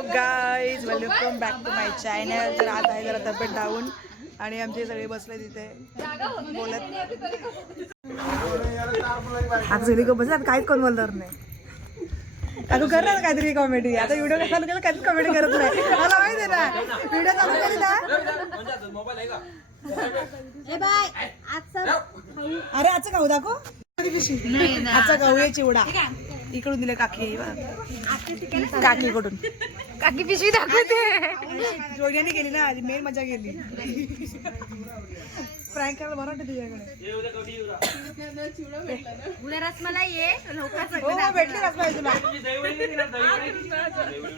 Hello guys welcome back to my channel. तर आज आहे जरा तब्येत डाऊन आणि आमचे सगळे बसले तिथे. बोलत आता सगळी बसले. आता काहीच कोण बोलणार नाही. अगं कर ना काहीतरी कॉमेडी आता व्हिडिओ चालू केला काहीच कॉमेडी करत नाही. मला माहिती ना व्हिडिओ चालू केली ना. अरे आजचा गाऊ दाखव. आजचा आहे चिवडा. इकडून दिले काकी. काकीकडून. काकी पिशवी दाखवते. जोग्याने गेली ना आधी मेन मजा गेली फ्रँक करायला बरं वाटतं तुझ्याकडे. उद्या रसमलाई ये लवकर हो हो, भेटली का पाहिजे तुला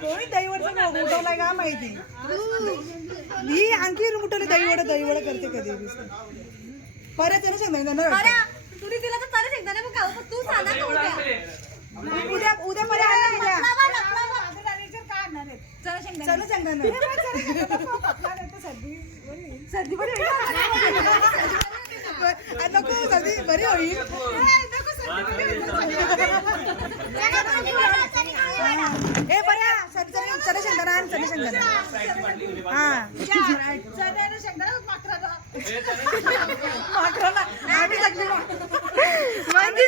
कोणी दहीवडचं उठवलाय का माहिती? ही आणखी उठवली दहीवड दहीवड करते कधी परत ना सांगणार तुरी दिला तर परत एकदा नाही मग तू सांगा उद्या उद्या पर्यंत आला उद्या. चला बरी होईल. नको सर्दी बरी होईल. ए बऱ्या सर्दी चला शेंगदाणा आण चला शेंगदाणा हा. माकराला आम्ही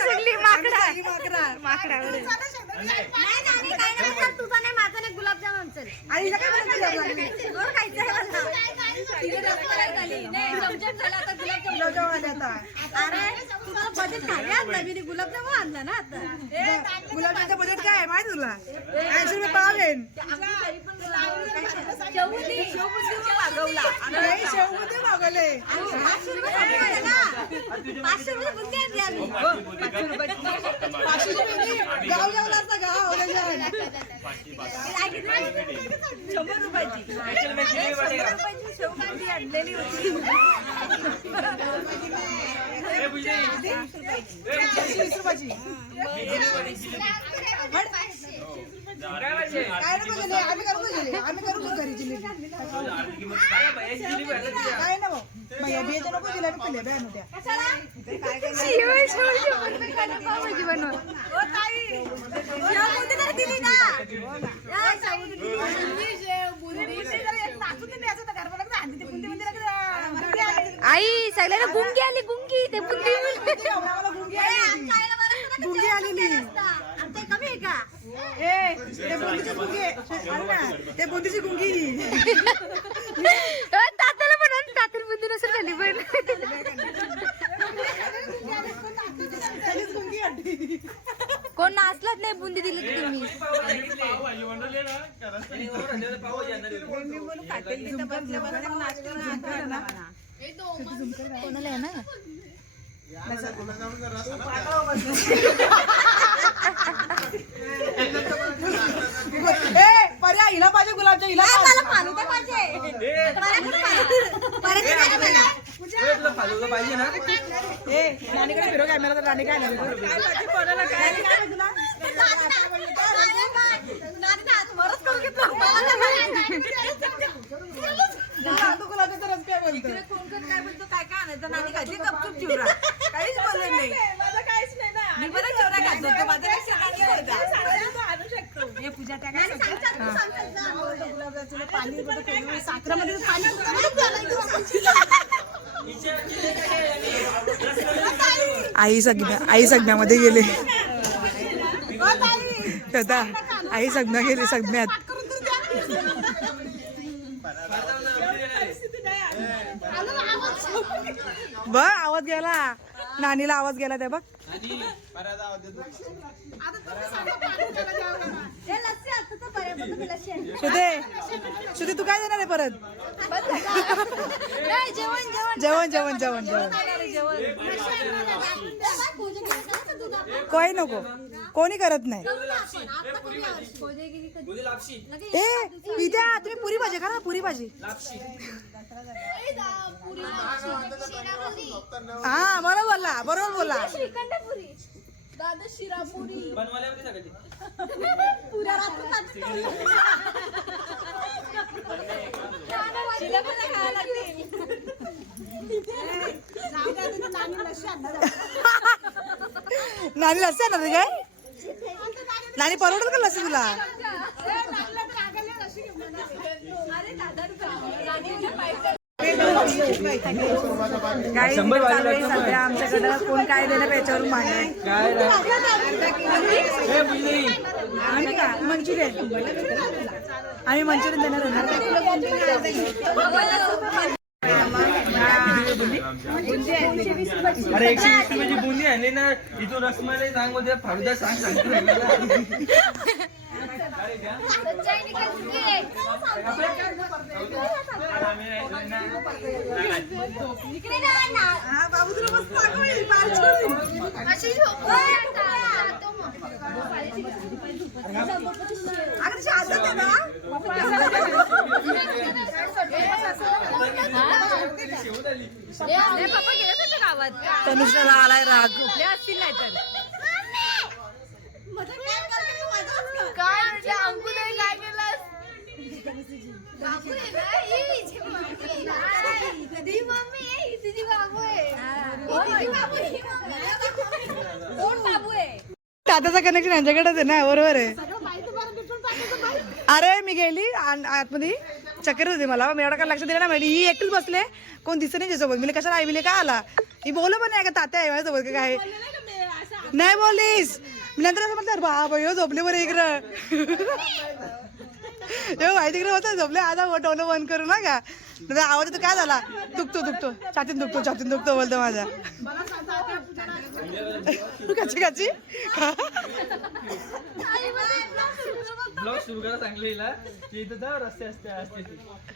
सगळी माकडा. माकरा माकडावर आणि काय. गुलाबजाम आणला ना आता गुलाबजामचं बजेट काय आहे माहिती तुला ऐंशी रुपये पाव शेवबुंदी. शेवबुंदी मागवला. पाचशे रुपये. पाचशे रुपये गाव असता गाव. काय? शंभर रुपयाची शंभर रुपयाची शेवबुंदी आणलेली होती वीस रुपयाची काय नको गेले आम्ही करू गेले आम्ही करू घरी जिलेबी काय ना भाऊ मग या बियाच्या नको गेल्या नको गेल्या बिया नव्हत्या शेवबुंदी नाही दिली ना या शेवबुंदी. आई सगळ्यांना गुंगी आली गुंगी ते बुंदी गुंगी. आलेली. गुंगी आलेली. आमच्या कमी आहे का ए ते बुंदीची गुंगी आहे. अरे ना, ते बुंदीची गुंगी. तात्याला पण तात्याला बुंदी नसेल झाली पण. त्याचीच गुंगी आहे. कोण नाचलाच नाही बुंदी दिली तर तुम्ही. आहे ना. ए पर्या हिला पाहिजे गुलाबच्या हिला मला पाणी तर पाहिजे. काय मला? ए राणीकडे फिरो कॅमेरा तर राणी काय नाही कोणाला काय? तुला? नानी तर आज वरच करून घेतलं. मला तर नाही. तू गुलाबचा रस काय बोलतो काय बोलतो काय काय आणायचं नानी खायची गपचूप चिवडा. काहीच बोलले नाही. मी बरं चिवडा खात होतो माझ्या काही शेताची होता. हे पूजा त्या काय गुलाबजामुला पाणी वगैरे साखरेमध्ये पाणी आई सगळ्या आई सगळ्यामध्ये गेले. आता आई सगळ्या गेले सगळ्यात बघ आवाज गेला. नानीला आवाज गेला त्या बघ. श्रुते श्रुते तू काय देणार आहे परत? नाही, जेवण जेवण जेवण जेवण जेवण. जेवण. काही नको. कोणी करत नाही. ए इथे तुम्ही पुरी भाजी खा ना पुरी भाजी. हा बरोबर बोलला बरोबर बोलला. दादा शिरापुरी. नानी लस्सी आणणार आहे काय? नाही परवडत का लस तुला? काही चालू आहे सध्या आमच्याकडं. कोण काय आम्ही का? मंचुरियन. आम्ही मंचुरियन देणार अरे एकशे वीस रुपयाची बुंदी आणली ना इथून रसमलाई सांग उद्या फालुदा सांग सांगतो. बाबू तुला मस्त दाखवेल, फार छान. अगं तशी आदत आहे ना तनुषाला आलाय राग दादाचा कनेक्शन यांच्याकडेच आहे ना बरोबर आहे. अरे मी गेली आतमध्ये. चक्कर होती मला. मी एवढा काय लक्ष दिलं ना म्हणजे ही एकटीच बसले. कोण दिसत नाही त्याच्यासोबत मी कशाला आई का आला? ही बोलू पण नाही का? तात्या आहे माझ्यासोबत का काय? नाही बोललीस. मी नंतर असं म्हटलं बाबा यो झोपले बरं इकडं. यो माहिती इकडे होतं झोपले. आता टोनं बंद करू ना का नंतर आवाज येतो काय झाला? दुखतो दुखतो. छातीन दुखतो छातीन दुखतो बोलतो माझ्या कची कची? ब्लॉग सुरू करा हिला की इथं जा रस्ते असते असते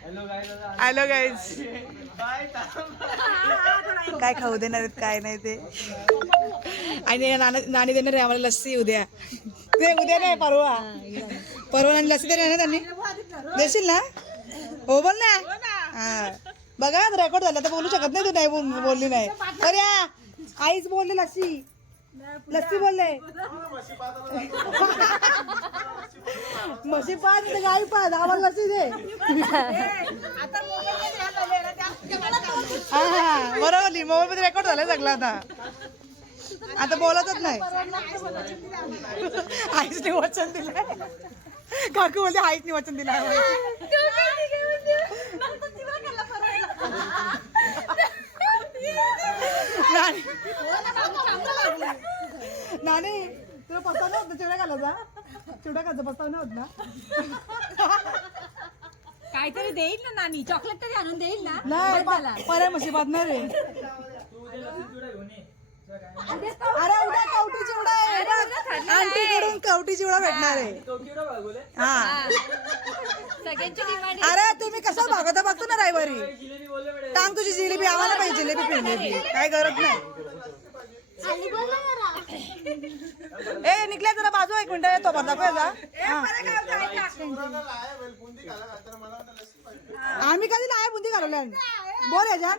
हॅलो काय हॅलो गाईज बाय काय खाऊ देणार आहेत काय नाही ते. आणि नाना नाणी देणार आहे आम्हाला लस्सी उद्या. ते उद्या नाही परवा. परवा आणि लस्सी देणार ना त्यांनी? देशील ना? हो बोल ना. हा. बघा रेकॉर्ड झाला तर बोलू शकत नाही तू नाही बोल- बोलली नाही. अरे आईच बोलले लस्सी. लस्सी बोलले. म्हशी पाच तर गाई पाच आम्हाला लस्सी दे. हा हा. बरोबर मोबाईल मध्ये रेकॉर्ड झालाय सगळं आता. आता बोलतच नाही. आईसने वचन दिलंय. काकू बोलते आईसने वचन दिलंय. नानी. नानी तुला पस्ताव नाही होत ना चिवड्या घालायचा चिवड्या घालायचा पस्ताव नाही होत ना. काहीतरी देईल ना नानी. चॉकलेट तरी आणून देईल ना. नाही प- पर्या म्हशी बांधणार रे. अरे उद्या कवटी चिवडा आहे बघ. आंटीकडून कवटी चिवडा भेटणार आहे. हा. सगळ्यांची डिमांड अरे तुम्ही कसं भागवता बघतो ना रायवारी टांग तुझी जिलेबी आम्हाला पाहिजे जिलेबी पिलेबी काय गरज नाही. ए निकल्या जरा बाजू एक मिनिट. तो बंदा दाखवायचा आम्ही कधी नाही बुंदी घालवल्या? बोल याच्यात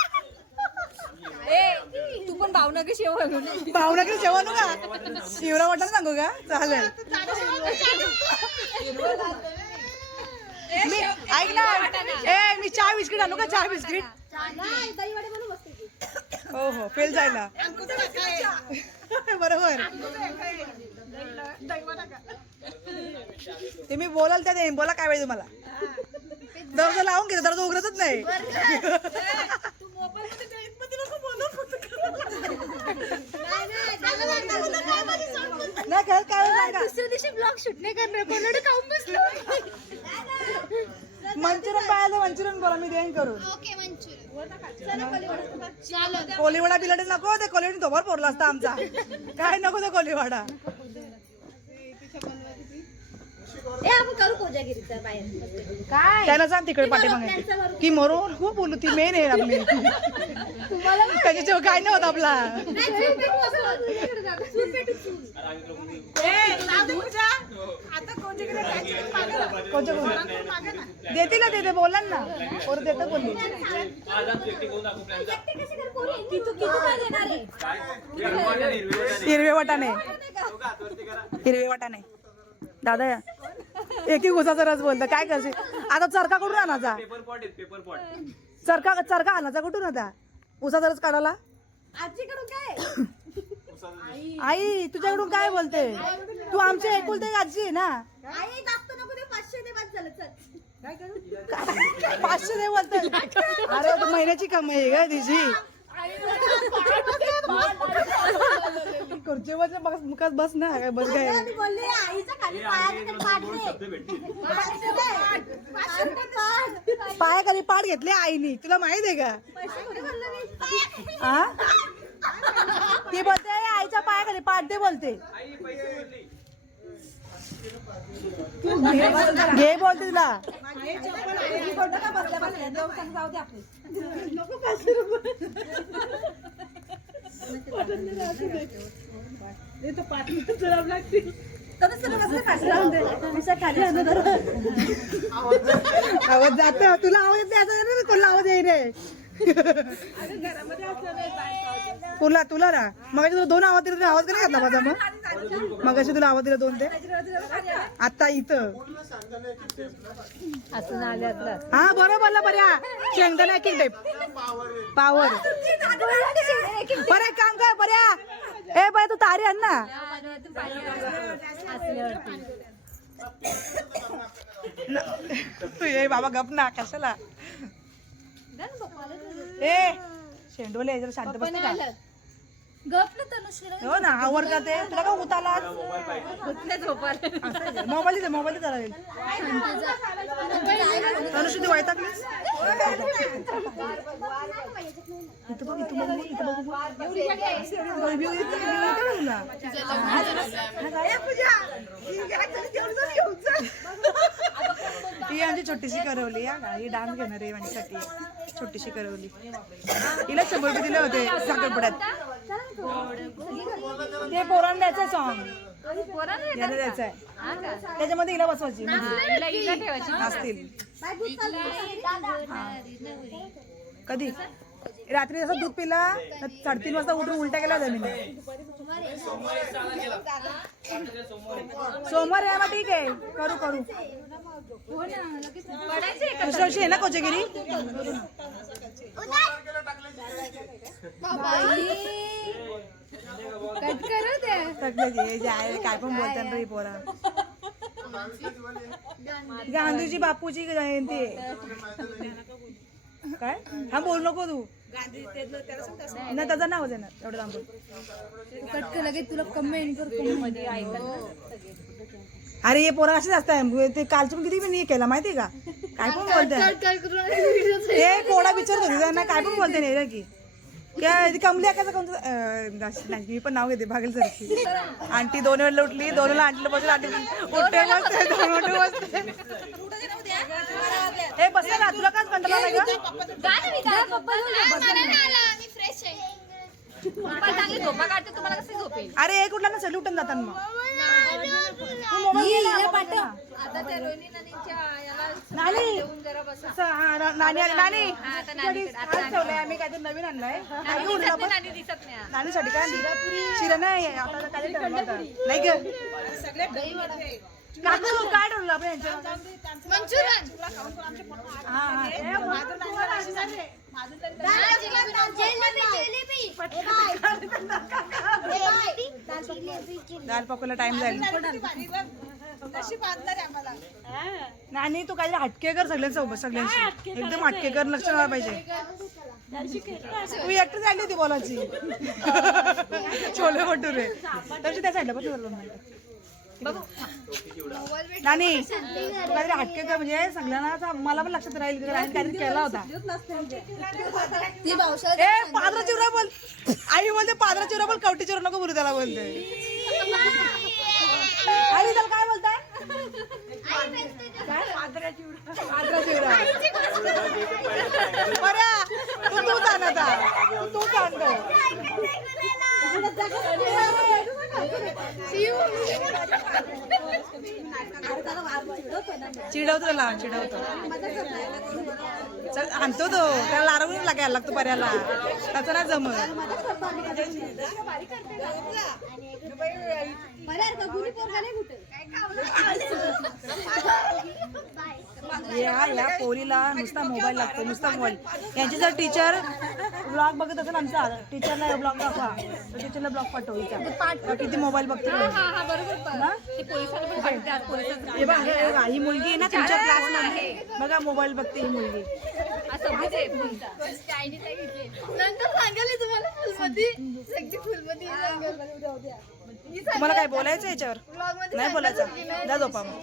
तू पण भावनगर शेव घालून भावनगरी जेवण का शिवरा वाटत सांगू का? चालेल. मी ऐक ना. ए मी चहा बिस्किट आणू का? चहा बिस्किट? हो हो. फेल जायला बरोबर. ते मी बोलाल त्या बोला काय पाहिजे तुम्हाला. दर्जा लावून घेतो दर्जा उघडतच नाही. नाही काय काय सांगा दुसऱ्या दिवशी ब्लॉग शूट नाही करणार कोणाकडे खाऊन बसलो. मंचुरियन पाहिजे मंचुरियन बोला मी देईन करून. Okay manchurian. चालेल कोलीवाडा बिलाडे नको ते कोलीवाडी धोबर पोरला असता आमचा. काय नको ते कोलीवाडा काय? त्याला सांग तिकडे पाठीमागे. की मरून खूप बोलू ती मेन आहे आपली. त्याच्याशिवाय काय नाही होत. आपला ए, नाव दे पूजा. आता कोणच्याकडे जायचं मागं ना. कोण मागं. देतील ना देते बोला ना. पोरं देतं बोलली. हिरवे वाटाणे. हिरवे वाटाणे. दादा एक एक उसाचा रस बोलतं काय करशील आता चरका कुठून आणायचा चरका चरका आणायचा कुठून आता उसाचा रस काढायला आजीकडून काय आई तुझ्याकडून काय बोलते तू आमच्या एकुलते एक आजी आहे ना आई जास्त नको ते पाचशे दे बाद झालं चल पाचशे दे बोलते अरे तू महिन्याची कमाई आहे का तिची खुर्ची बस मुखात बस ना काय बस काय बोलले आईच्या खाली पाचशे. पाचशे रुपये पाठ घेतले आईनी. तुला माहीत आहे का? हा ती बोलते आईच्या पायाखाली पाठ दे बोलते. घे बोलते तुला. हे चप्पल आहे. आवाज जात तुला आवाज येते असं कोणाला आवाज येईल रे पुरला तुला तुला ना. मग दोन आवाज दिले तुला आवाज का नाही घातला माझा मग? मग तुला आवाज दिला दोन ते. आता इथं. हा बरोबर ना बऱ्या शेंगदाणा एक एक टाईप. पावर. बरं एक काम कर बऱ्या ए बाय तू तारी आण ना. तू ये बाबा गप ना कशाला? ए शेंडोले जरा शांत बस का तनुश्रीला हो ना आवर का ते? तुला का उताला मोबाईल दे मोबाईल दे तनुश्री तू वैतागलीस इथं बघ इथं बघ इथं बघ. बघ. Review येते, review येते ना. तुला? ही आमची छोटीशी करवली हा ही डान्स घेणार आहे माझ्यासाठी. छोटीशी करवली. हिला शंभर रुपये दिले होते साखरपुड्यात. ते पोरांना द्यायचं सॉंग याला द्यायचं आहे त्याच्यामध्ये हिला बसवायची. असतील. कधी? रात्री जसं दूध पिला तर साडेतीन वाजता उठून उलट्या केला जमीन सोमवार आहे मग ठीक आहे. करू करू. दुसऱ्या वर्षी आहे ना कोचेगिरी? आहे काय पण बोलतात रे पोरा. गांधीजी बापूची जयंती आहे. काय? हा बोल नको तू. नाही त्याचं नाव देणार एवढं लांब. कट कर लगेच तुला कमेंट अरे हे पोरा असेच असतात. ते कालचं पण किती पण हे केला माहितीये का? काय पण बोलतात कट करून ते कोडा विचारत होते त्यांना काय पण बोलते नाही रे की. काय ती कमली आकाचा कोणतं? मी पण नाव घेते भागेल सारखी आंटी दोन वेळेला उठली दोन वेळेला आंटीला बसून आंटी उठते बसते हे बसले ना तुला काय कंटाळा नाही का अरे एक उठला ना सली उठून जातात मग. तू मोबाईल घे ना, नानी बसा. हा, नानी आली नानी. आज ठेवलंय आम्ही काहीतरी नवीन आणलंय. काय घेऊन आलो आपण? नानीसाठी काय? आणली? शिरा नाही आता काय ठेवलं होतं. नाही ग काय ठेवलं आपण यांच्या मंचुरन झाली. दाल पकोला टाइम जाईल. नानी तू काही हटके कर सगळ्यांसोबत सगळ्यांशी. एकदम हटके कर लक्ष ठेवायला पाहिजे. तू एकटीच आली होती बोलायची. छोले भटुरे. तशी त्या साईडला पण नानी तू काहीतरी हटके कर म्हणजे सगळ्यांना मला पण लक्षात राहील की राहील काहीतरी केला होता. ती ए पादरा चिवरा बोल. आई बोलते पादरा चिवरा बोल कवटी चिवरा नको बोलू त्याला बोलते. आई त्याला काय बोलताय? आद्रा चिवडा बऱ्या तू तू आण आता. तू तू आण चिडवतो लाव चिडवतो. चल, आणतो तो. त्याला लारवून लागायला लागतो पर्याला. त्याचं ना जमत. बरं नाही या या पोरीला नुसता मोबाईल लागतो नुसता मोबाईल यांची जर टीचर ब्लॉग बघत असेल आमचा टीचरला ब्लॉग दाखवा. टीचरला ब्लॉग पाठव. किती मोबाईल बघते ना? हे मुलगी आहे ना तुमच्या क्लास बघा मोबाईल बघते ही मुलगी. नंतर सांगाल तुम्हाला फुलमती. फुलमती तुम्हाला काय बोलायचं याच्यावर? नाही बोलायचं. जा झोपा मग.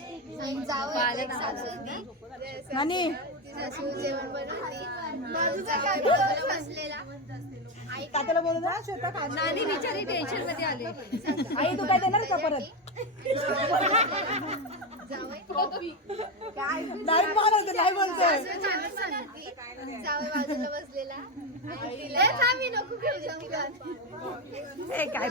बसलेला तात्याला बोलू ना नानी बिचारी टेन्शनमध्ये आले. आई तू काय देणार का परत? नाही बोलत नाही बोलतोय. काय?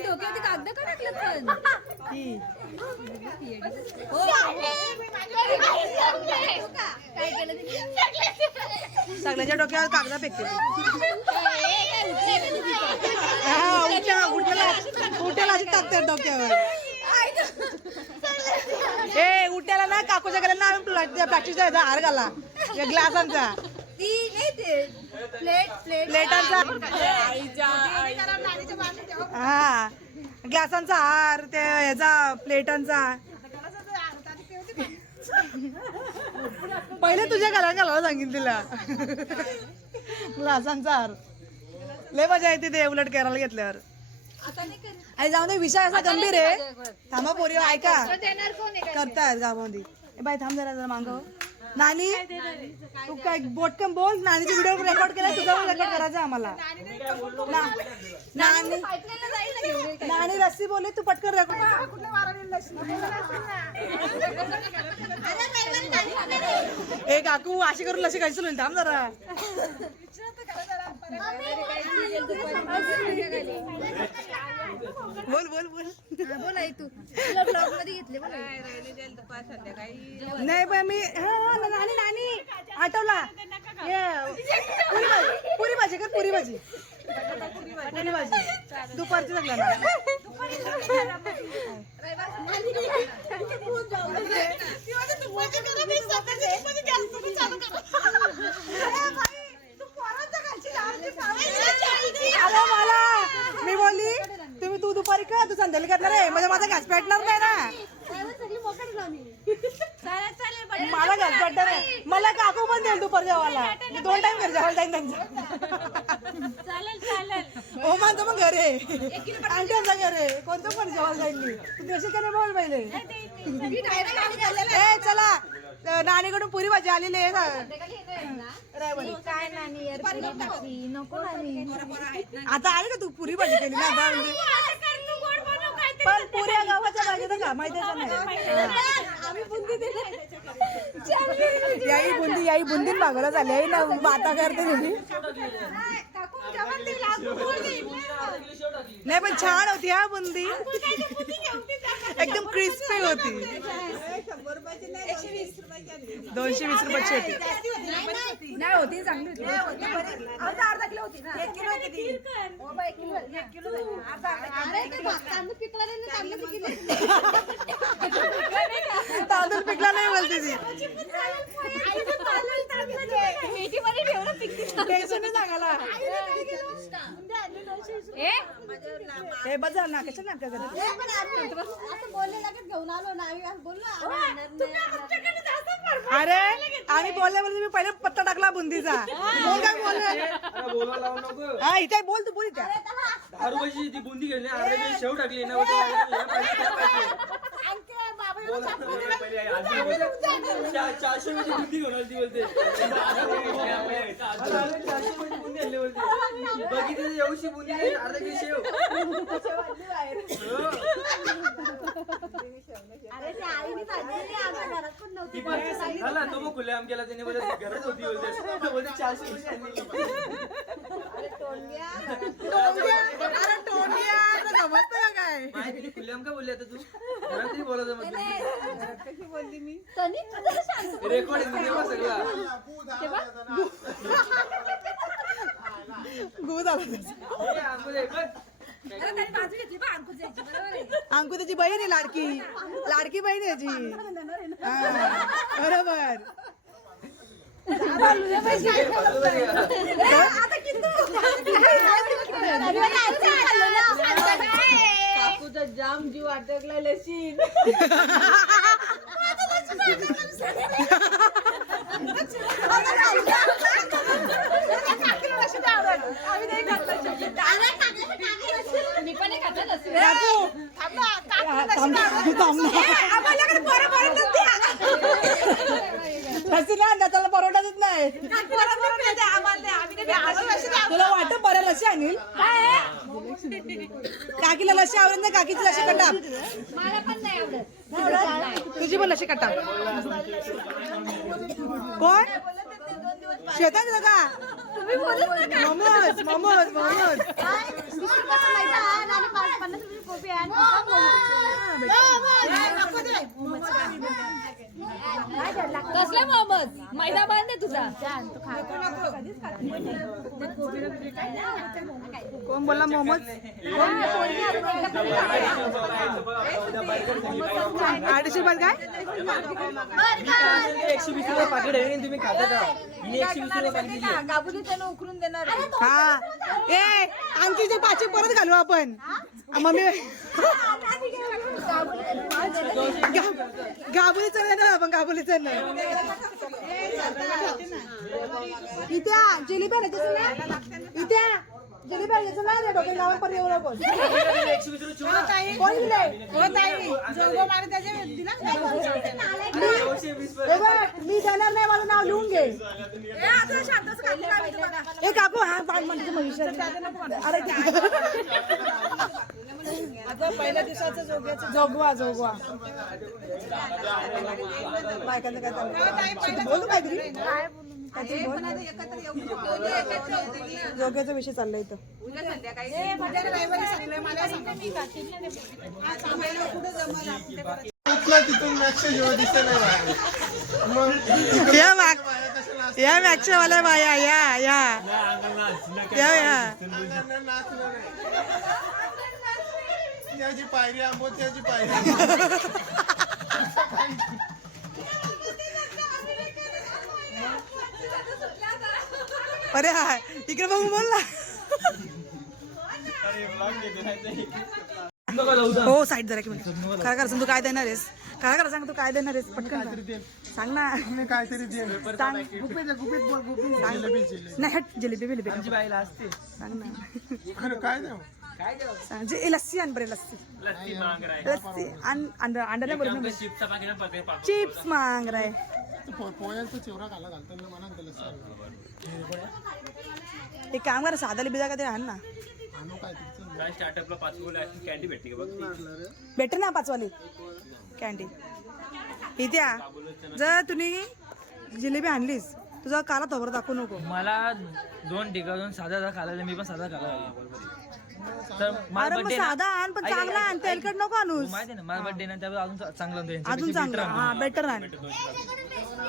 डोक्यात कागद का टाकलं पण. काय केलं सगळ्याच्या डोक्यावर कागदा फेकते. हा उठ्या उठ्याला उठ्याला अशी टाकते डोक्यावर. ए उठ्याला ना काकूच्या गल्याला ना आम्ही द्यायचा हार घाला. ग्लासांचा ती नाही प्लेटांचा हा ग्लासांचा हार ते ह्याचा प्लेटांचा. पहिले तुझ्या घाला घालायला सांगितलं तिला. ग्लासांचा हार. लय मजा येते ते उलट करायला घेतल्यावर. आणि जाऊ दे विषय असा गंभीर आहे. थांबा पोरी ऐका. करतायत गावामध्ये. बाई थांब जरा जरा मागव नानी तू काय बोटकन बोल नानीचे व्हिडिओ रेकॉर्ड केला तुझा रेकॉर्ड करायचा आम्हाला. ना- नानी नानी रस्सी बोलली तू पटकन रेकॉर्ड ए काकू अशी करून लशी खायची होईल थांब जरा. बोल बोल बोल. बोल आई तू. तुला ब्लॉगमध्ये घेतले बोल नाही पण मी हा हा, ना- नानी नानी. आठवला. ये, पुरी भाजी. पुरी भाजी कर पुरी भाजी. पुरी भाजी. दुपारची सगळ्या हॅलो मला. मी बोलली तुम्ही तू दुपारी का तू संध्याकाळी करणार आहे? म्हणजे माझा घास पेटणार नाही ना. मला घास पेटणार आहे मला काकू पण देईल दुपार जेवायला. मी दोन टाइम घर जेवायला जाईन त्यांचा हो माझं मग घर आहे. आंटी घर आहे. कोणतं पण जेवायला जाईल मी. तू तशी काय बोल पहिले? चला. अं, नानीकडून पुरी भाजी आलेली आहे ना. रविवारी. काय नानी यार पुरी भाजी? नको नानी आता आली का तू पुरी भाजी केली ना? आता म्हणजे पण पुऱ्या गावाच्या भाज्या का माहिती आहे का नाही? याई बुंदी याई मागवला झाली. आई ना माता करते तुम्ही नाही. पण छान होती हा बुंदी. एकदम क्रिस्पी होती. दोनशे वीस रुपयाची होती. नाही होती चांगली होती. अरे ते तांदूळ पिकला नाही तांदूळ पिकला बोलते ती. टेन्शन सांगायला हे झालं ना कशा असं बोलले लगेच घेऊन आलो ना आम्ही असं बोललो अरे आम्ही बोलले बोलले मी पहिले पत्ता टाकला बुंदीचा. कोण काय नको. हा इथे बोल तू बोल त्या दहा रुपयाची ती बुंदी किलो शेव टाकली ना चारशे रुपयाची बुंदी घेऊन आली ती बोलते. चारशे रुपयाची बुंदी आणली बोलते. बघितली एवढी बुंदी अर्धा किलो शेव हो. झाला तो मग खुले आम केला त्याने बोलत गरज होती बोलते तो बोलते चारशे. टोंग्या अरे समजतं का काय माहिती आम का बोलले आता तू? तरी बोलायचं मग. तनी तुझं शांत रेकॉर्ड तेव्हा? सगळा गु झाला हे. अंकु त्याची बहीण आहे लाडकी. लाडकी बहीण आहे त्याची हा, बरोबर. काकूचा जाम जीव अटकला लशीन त्याला नाही. तुला वाटत बरं लस्सी आणील? काकीला लस्सी आवडत नाही काकीची लस्सी कटा मला पण नाही आवडत. तुझी पण लस्सी कटा कोण? शेतात का? मोमोज मोमोज मोमोज. कसला मोमोज? मैदा आहे तुझा. कोण बोलला मोमोज? अडीचशे रुपयात काय? एकशे वीस रुपये पाकिट आहे तुम्ही खाता का हिने एकशे वीस रुपये पाकिट त्यानं उकरून देणार आहे. हा. ए आणखीचे पाचशे परत घालू आपण. मम्मी. गाबुलीचं नाही ना आपण गाबुलीचं नाही इथे जिलेबी आणायचं ना? इथे आ, रे डोक्यात लावून पण कोण हे बघ, मी देणार नाही माझं नाव लिहून घे. ए काकू हा पाच मिनिटं म्हैस अरे पहिल्या दिवसाचं जोग्याचं जोगवा जोगवा. बायकांचं काय चाललंय? बोल काहीतरी जोग्याचा विषय चाललाय इथं. मग या मॅक या मॅक्सच्या वाल्या बाया या या या. याची पायरी आंबोत याची पायरी अरे हा इकडे बघून बोल ना. नका जाऊ जा. हो साईड जरा की मिनिट खरं खरं सांग तू काय देणार आहेस? खरं खरं सांग तू काय देणार आहेस? पटकन सांग. ना. तुम्ही काहीतरी दे. सांग. गुपित आहे, गुपित बोल गुपित. जिलेबी जिलेबी. नाही हट जिलेबी बिलेबी. सांग ना. काय देऊ? सांग. जे ए, लस्सी आण बरे लस्सी. लस्सी आण अंडा नाही बरोबर चिप्स मांग राय. पोह्यांचा चिवरा खाला घालताना म्हणा. एक काम कर साधा बिजा का ते आण ना? काय तिचं स्टार्टअपला पाच बोला कॅन्डी भेटते का बघ? भेटे ना पाचवाली. कॅन्डी इथे आ. जर तुम्ही जिलेबी आणलीस तुझा काला थोबर दाखवू नको. मला दोन ठिकाणून साधा साधा खायला मी पण साधा खायला तर माझा अरे मग birthday ना- साधा आण पण ऐक, ऐक, चांगला ऐक, आण ऐक. तेलकट नको आणूस. तू माहिती आहे ना माझा बर्थडे ना त्यावेळेस अजून चा- चांगला होतो यांच्यापेक्षा अजून चांगला. हा आणतो. बेटर आण.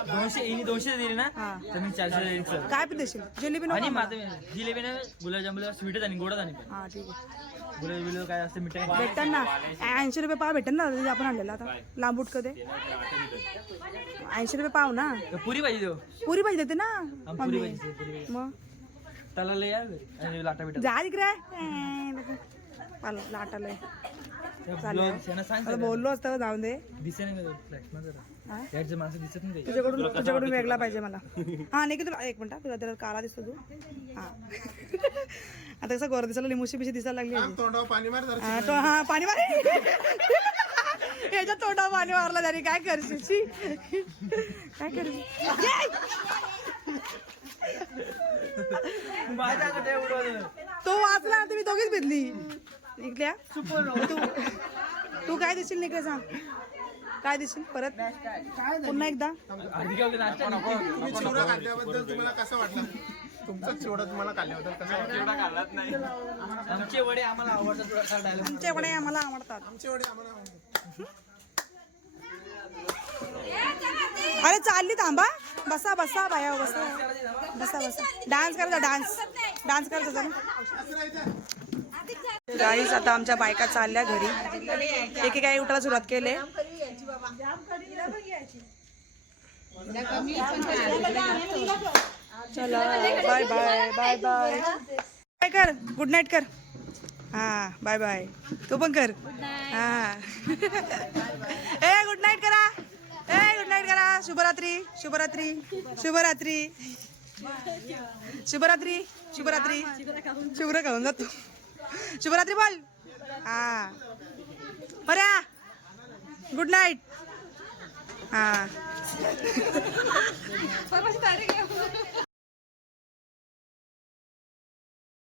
दोनशे दोनशे दिले ना? हा. तर मी चारशे देईन काय पण देशील? जिलेबी नको आणि आम्हाला. माझं जिलेबी ना गुलाबजामुला स्वीटच आणि गोडच आणि हा ठीक आहे. काय असते मिठाई? भेटतात ना. ऐंशी रुपये पाव भेटेल ना तिथे आपण आणलेला आता. लांबूट कधी ऐंशी रुपये पाव ना. तर पुरी पाहिजे पुरी पाहिजे देते ना? पुरी मम्मी. पाहिजे पुरी पाहिजे मग? त्याला लय. आणि लाटा बिटा. जा तिकडे. पाल- लाटाला चालेल. सांग आता बोललो असतं जाऊन दे. दिसे नाही का फ्लॅशमध्ये? याडचे माणसं दिसत नाही काही. तुझ्याकडून तुझ्याकडून वेगळा पाहिजे मला. हा नाही की तुला एक मिनिट तुला त्याला काळा दिसतो तू. हा. आता कसं गोर दिसायला लिंबूशी पिशी दिसायला लागली. आहे. तोंडावर पाणी मार हा, हा पाणी मार. याच्या तोंडावर पाणी मारलं त्याने काय करशील? काय करशील? माझ्याकडे एवढं तो वाचला तुम्ही दोघीच भेटली. निघल्या तू तू काय देशील निघले सांग. काय दिसेल परत? पुन्हा एकदा. आधी काय होतं, नाश्ता नको. तुम्ही चिवडा खाल्ल्याबद्दल तुम्हाला कसं वाटलं? तुमचा चिवडा तुम्हाला खाल्ल्याबद्दल कसं वाटलं? आमचे वडे आम्हाला आवडतात थोडासा डायलॉग आमच्या वडे आम्हाला आवडतात. आमचे वडे आम्हाला आवडतात. अरे चालली थांबा. बसा बसा बाया बसा. बसा बसा. डान्स करायचा डान्स डान्स राहायचं गाईज आता आमच्या बायका चालल्या घरी. एकेकाही उठायला सुरुवात केले. चला बाय बाय बाय बाय काय कर गुड नाईट कर. हा बाय बाय तू पण कर. हा. ए गुड नाईट करा. ए गुड नाईट करा शुभरात्री शुभरात्री शुभरात्री शुभरात्री शुभरात्री शुभ्र खाऊन जातो शुभरात्री बोल हा पर्या गुड नाईट हा